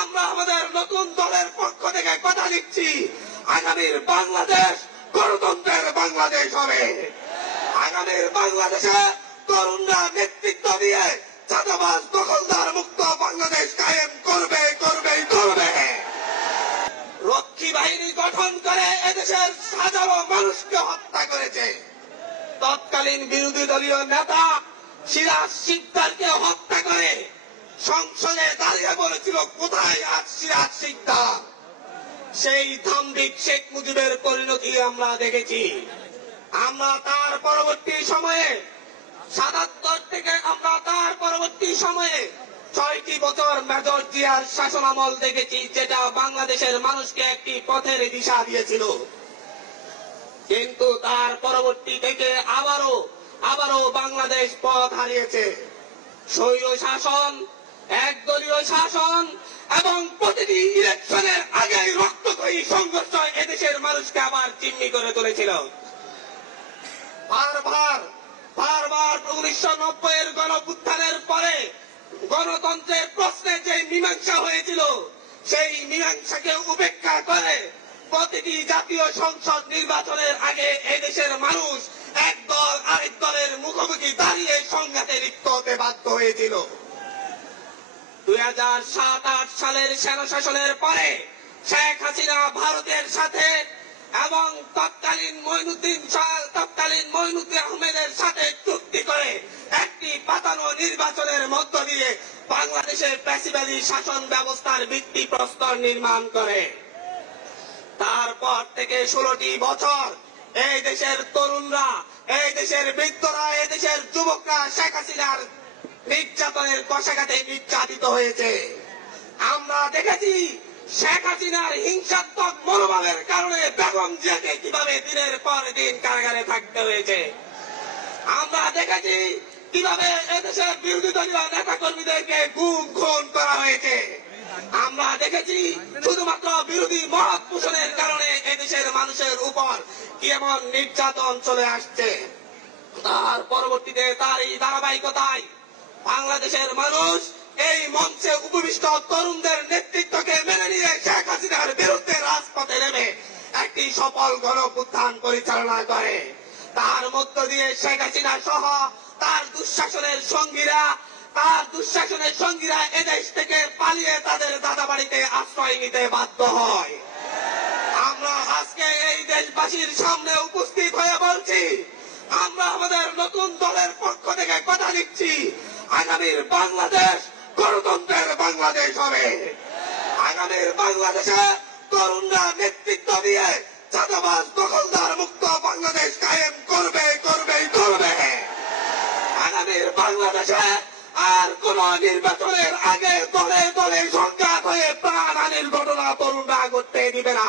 আমরা আমাদের নতুন দলের পক্ষ থেকে কথা দিচ্ছি, আগামীর বাংলাদেশ গণতন্ত্রের বাংলাদেশ হবে। আগামীর বাংলাদেশে তরুণরা নেতৃত্ব দিয়ে চাঁদাবাজ দখলদার মুক্ত বাংলাদেশ কায়েম করবে করবে করবে। রক্ষী বাহিনী গঠন করে এদেশের হাজারো মানুষকে হত্যা করেছে। তৎকালীন বিরোধী দলীয় নেতা সিরাজ শিকদারকে হত্যা করে সংসদে দাঁড়িয়ে বলেছিল, কোথায় আজ সিরাজ শিকদার? সেই ধাম্বিক শেখ মুজিবের পরিণতি আমরা দেখেছি। আমরা তার পরবর্তী সময়ে ৭৭ থেকে আমরা তার পরবর্তী সময়ে ৬টি বছর মেজর জিয়ার শাসনামল দেখেছি, যেটা বাংলাদেশের মানুষকে একটি পথের দিশা দিয়েছিল। কিন্তু তার পরবর্তী থেকে আবারও বাংলাদেশ পথ হারিয়েছে। স্বৈর শাসন, একদলীয় শাসন এবং প্রতিটি ইলেকশনের আগে রক্তক্ষয়ী সংঘর্ষ এদেশের মানুষকে আবার চিহ্নি করে তুলেছিল। বারবার ১৯৯০-এর গণঅভ্যুত্থানের পরে গণতন্ত্রের প্রশ্নে যে মীমাংসা হয়েছিল, সেই মীমাংসাকে উপেক্ষা করে প্রতিটি জাতীয় সংসদ নির্বাচনের আগে এদেশের মানুষ এক দল আরেক দলের মুখোমুখি দাঁড়িয়ে সংঘাতে লিপ্ত হতে বাধ্য হয়েছিল। ২০০৭-৮ সালের সেনা শাসনের পরে শেখ হাসিনা ভারতের সাথে এবং তৎকালীন মঈনুদ্দিন আহমেদের সাথে চুক্তি করে একটি পাতানো নির্বাচনের মধ্য দিয়ে বাংলাদেশের ফ্যাসিবাদী শাসন ব্যবস্থার ভিত্তিপ্রস্তর নির্মাণ করে। তারপর থেকে ১৬টি বছর এই দেশের তরুণরা, এই দেশের বৃদ্ধরা, এই দেশের যুবকরা শেখ হাসিনার নির্যাতনের কষাঘাতে নির্যাতিত হয়েছে। আমরা দেখেছি শেখ হাসিনার হিংসাত্মক মনোভাবের কারণে বেগম জিয়াকে কিভাবে দিনের পর দিন কারাগারে থাকতে হয়েছে। আমরা দেখেছি কিভাবে এদেশের বিরোধী দলীয় নেতা কর্মীদেরকে গুম খুন করা হয়েছে। আমরা দেখেছি শুধুমাত্র বিরোধী মত পোষণের কারণে এদেশের মানুষের উপর কেমন নির্যাতন চলে আসছে। তার পরবর্তীতে তারই ধারাবাহিকতায় বাংলাদেশের মানুষ এই মঞ্চে উপবিষ্ট তরুণদের নেতৃত্বকে মেনে নিয়ে শেখ হাসিনার বিরুদ্ধে রাজপথে নেমে একটি সফল গণঅভ্যুত্থান পরিচালনা করে। তার মধ্য দিয়ে শেখ হাসিনা সহ তার দুঃশাসনের সঙ্গীরা এদেশ থেকে পালিয়ে তাদের দাদাবাড়িতে আশ্রয় নিতে বাধ্য হয়। আমরা আজকে এই দেশবাসীর সামনে উপস্থিত হয়ে বলছি, আমরা আমাদের নতুন দলের পক্ষ থেকে কথা দিচ্ছি, আগামীর বাংলাদেশ গণতন্ত্রের বাংলাদেশ হবে। আগামীর বাংলাদেশে তরুণরা নেতৃত্ব দিয়ে চাঁদাবাজ দখলদার মুক্ত বাংলাদেশ কায়েম করবে করবে করবে। আগামীর বাংলাদেশে আর কোন নির্বাচনের আগে দলে দলে সংঘাত হয়ে প্রাণহানির ঘটনা তরুণরা ঘটতে দিবে না।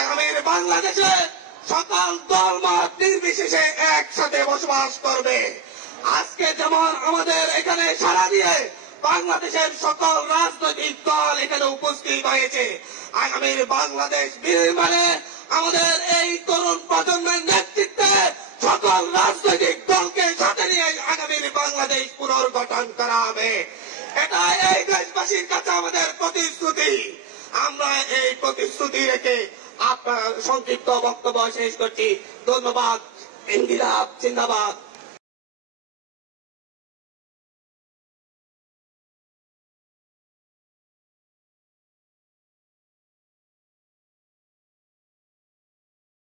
আগামীর বাংলাদেশে সকল দলমত নির্বিশেষে একসাথে বসবাস করবে। আজকে যেমন আমাদের এখানে সাড়া দিয়ে বাংলাদেশের সকল রাজনৈতিক দল এখানে উপস্থিত হয়েছে, আগামীর বাংলাদেশ নির্মাণে আমাদের এই তরুণ প্রজন্মের নেতৃত্বে সকল রাজনৈতিক দলকে সাথে নিয়ে আগামীর বাংলাদেশ পুনর্গঠন করা হবে। এটা এই দেশবাসীর কাছে আমাদের প্রতিশ্রুতি। আমরা এই প্রতিশ্রুতি রেখে আপনার সংক্ষিপ্ত বক্তব্য শেষ করছি। ধন্যবাদ। ইনকিলাব জিন্দাবাদ।